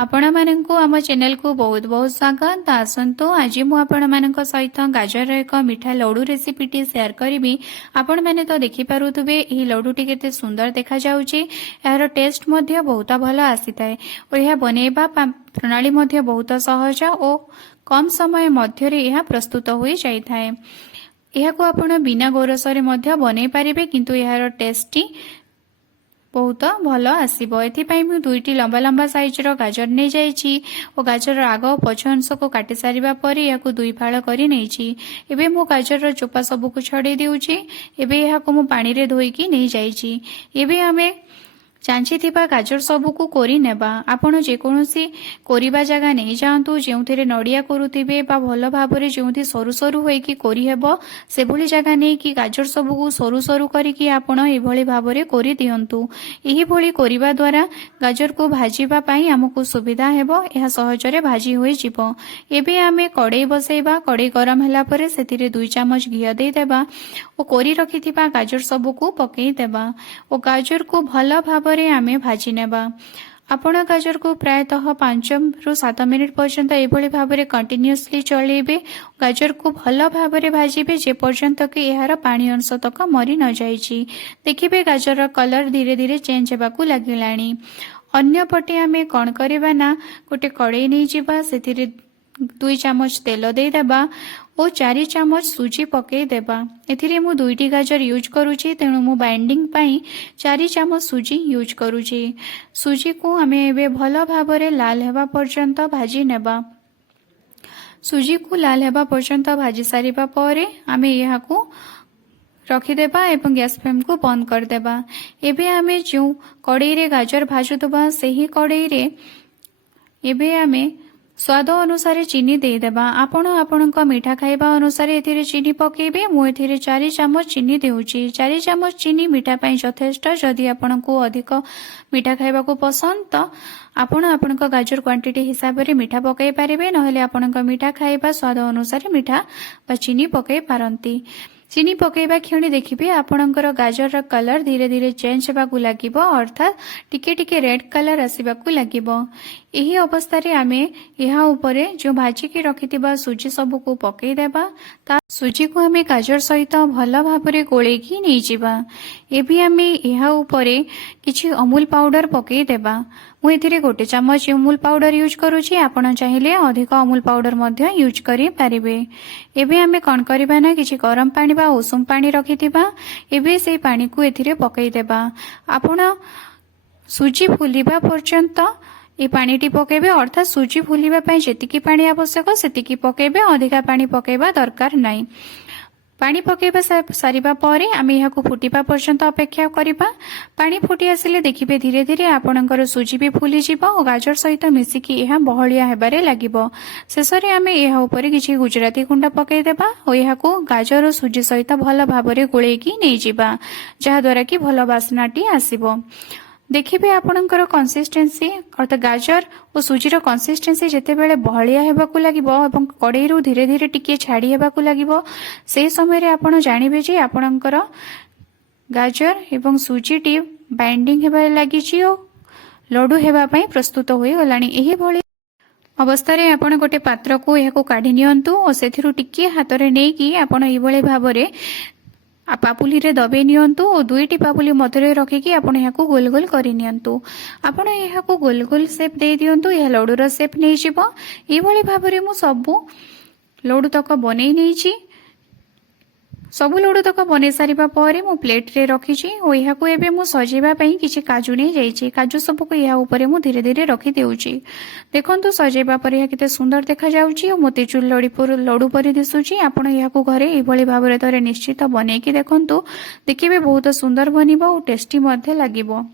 आपण माननकु आम चैनल को बहुत बहुत स्वागत। तो आसंतु आज मु आपण मानक सहित गाजर एक मिठा लड्डू रेसिपीटी शेयर करी। आपण मैंने तो देखि पारुथबे एही लड्डूटी केते सुंदर देखा जाउची। यार टेस्ट मध्य बहुत भल आसी थाए और यह बनेबा प्रणाली मध्य बहुत सहज और कम समय मध्य रे यह प्रस्तुत होई जाई थाए। यह को आपण बिना गोरसरे मध्य बनै पारिबे, किंतु यार टेस्टी बहुत भल आसो। एपाई मुझे दुईटी लंबा लंबा साइज रो गाजर नहीं जाइए और गाजर आग और पछ अंश को काटि सारिबा परे या दुई फाड़ कर नहीं। मु गाजर चोपा सबू को छड़े देउची। एबे या मु पानी रे धोईकी नहीं जाइए। एबे आमे चांची थिबा गाजर सबू को कोरी नेबा। आपण जेकोसी कोरिबा जगह नहीं जातु जो नड़िया करुवे भल भाव में जो सरु सरु होइकी कोरी हेबो से भली जगह नहीं कि गाजर सबू को सरु सरु करिकी आपण एभली भाव में कोरी दियंतु। एही भली कोरिबा द्वारा गाजर को भाजीबा पई हमकु सुविधा हेबो, यह सहजरे भाजी होई जिवो। एबे आमे कड़ाई बसैबा। कड़ाई गरम होला परे सेतिरे 2 चम्मच घिया देई देबा और कोरी रखिथिबा गाजर सबू को पकेई देबा और गाजर को भल भाव आमे भाजी नेबा। आपण गाजर को प्रायतः 5 रु 7 मिनिट पर्यंत एभली भाव में कंटिन्यूअसली चलेबे। गाजर को भल भाव में भाजीबे जे पर्यंत कि यार पानी अंश तक मरी न जाइछि। देखिबे गाजर कलर धीरे धीरे चेंज हेबाकू लागिलानी। अन्य पटे आमे कोन करबा ना गोटे कड़ाई नहीं जिबा, सेथिरे 2 चम्मच तेल दे देबा और 4 चम्मच सुजी पकई देबा। एथिरे मु 2टी गाजर यूज करूची, तेणु मु बाइंडिंग पई 4 चम्मच सुजी यूज करूची। सुजी को हमें एबे भल भाव में लाल हेबा पर्यंत भाजी नेबा। सुजी को लाल हेबा पर्यंत भाजी सारिबा परे आमे यहाकू रखिदेबा एवं गैस फ्लेम को बंद कर देबा। एबे आमे जो कड़ाई रे गाजर भाजुदबा सेही कड़ाई रे एबे आमे स्वाद अनुसार चीनी दे देबा। आपण आपणक मीठा खाइबा अनुसार एथिरे चीनी पकेबे। मु एथिरे 4 चम्मच चीनी देउची। 4 चम्मच चीनी मीठा पई यथेष्ट। जदि आपणको अधिक मीठा खाइबा को पसंद तो आपण आपणक गाजर क्वांटिटी हिसाब रे मीठा पकई पारिबे, नहले आपणक मीठा खाइबा स्वाद अनुसार मीठा बा चीनी पकई पारंती। चीनी पकेबा क्षणी देखिबे आपणकर गाजर कलर धीरे धीरे चेंज हेबाकू लागिबो, अर्थात टिके टिके रेड कलर आसीबाकू लागिबो। एही अवस्था रे आमे यहाँ उपरे जो भाजी की रखिथिबा सुजी सबू को पकई देबा। ता सुजी को आमे गाजर सहित भल भाव में गोलेकी नहीं जिबा। एबे आमे यहाँ उपरे किछि अमूल पाउडर पकई देबा। मु एथिरे 1 चम्मच अमूल पाउडर यूज करूची। आपण चाहिले अधिक अमूल पाउडर मध्य यूज करि पारिबे। एबे आमे कोन करबा ना किछि गरम पानी बा उषुम पानी रखिथिबा। एबे से पानी को एथिरे पकई देबा। आपण सुजी फुलिबा पर्यंत ए पानीटी पकेबे, अर्थात सुजी फुलिबा पई जेतिकी पानी आवश्यक सेतिकी पकेबे, अधिका पानी पकेबा दरकार नाही। पानी पकेबा सारिबा परे आमे यहाकू फुटिबा पर्यंत अपेक्षा करिबा। पानी फुटी आसिले देखिबे धीरे धीरे आपणकर सुजी भी फुली जिवो और गाजर सहित मिसिकी यह बहलिया हेबारे लागिबो। शेषरे आमे यहा उपरे किछि गुजराती गुंडा पकई देबा और यहाकू गाजर और सुजी सहित भल भाव में गोलेकी नहीं जिबा, जहा द्वारा कि भल बासनाटी आसीबो। देखिबे आपणकर कंसिस्टेंसी अर्थात गाजर और सुजीर कंसिस्टेंसी जेतेबेले बहलिया हेबाकू लागिबो एवं कड़ाई रु धीरे धीरे टिके छाड़ी हेबाकू लागिबो, से समय रे आपण जानिबे जे आपणकर गाजर एवं सुजीटी बाइंडिंग हेबारे लागिछि ओ लड्डू हेबा पई प्रस्तुत होई गलानी। एही भली अवस्था रे आपण गोटे पात्र को यहाको काढी नियंतु और सेथिरु टिके हाथ रे नेकी आपण एभली भाव रे पापुली रे दबे नियंतु और 2टी पापुली मध्य रखिकी आपण यहाको गोल गोल करि नियंतु। आपण यहाको गोल गोल शेप दे दियंतु, यह लड्डूर शेप नहीं जिवो। एभली भाव रे मु सबु लड्डू तक बनै नैछि। सबु लड्डू तक बनै सारिबा परे मु प्लेट रे रखिछि और यहाको एबे मु सजेबा पई किछि काजू नै जाइछि। काजू सबु को या ऊपर मु धीरे धीरे रखि देउछि। देखंतु सजेबा परे या केते सुंदर देखा जाउछि और मोतीचूर लड्डू परि दिसुछि। आपण यहाको घरे एभली भाव रे तरे निश्चित बनेकी देखंतु, देखिबे बहुत सुंदर बनिबो और टेस्टी मध्ये लागिबो।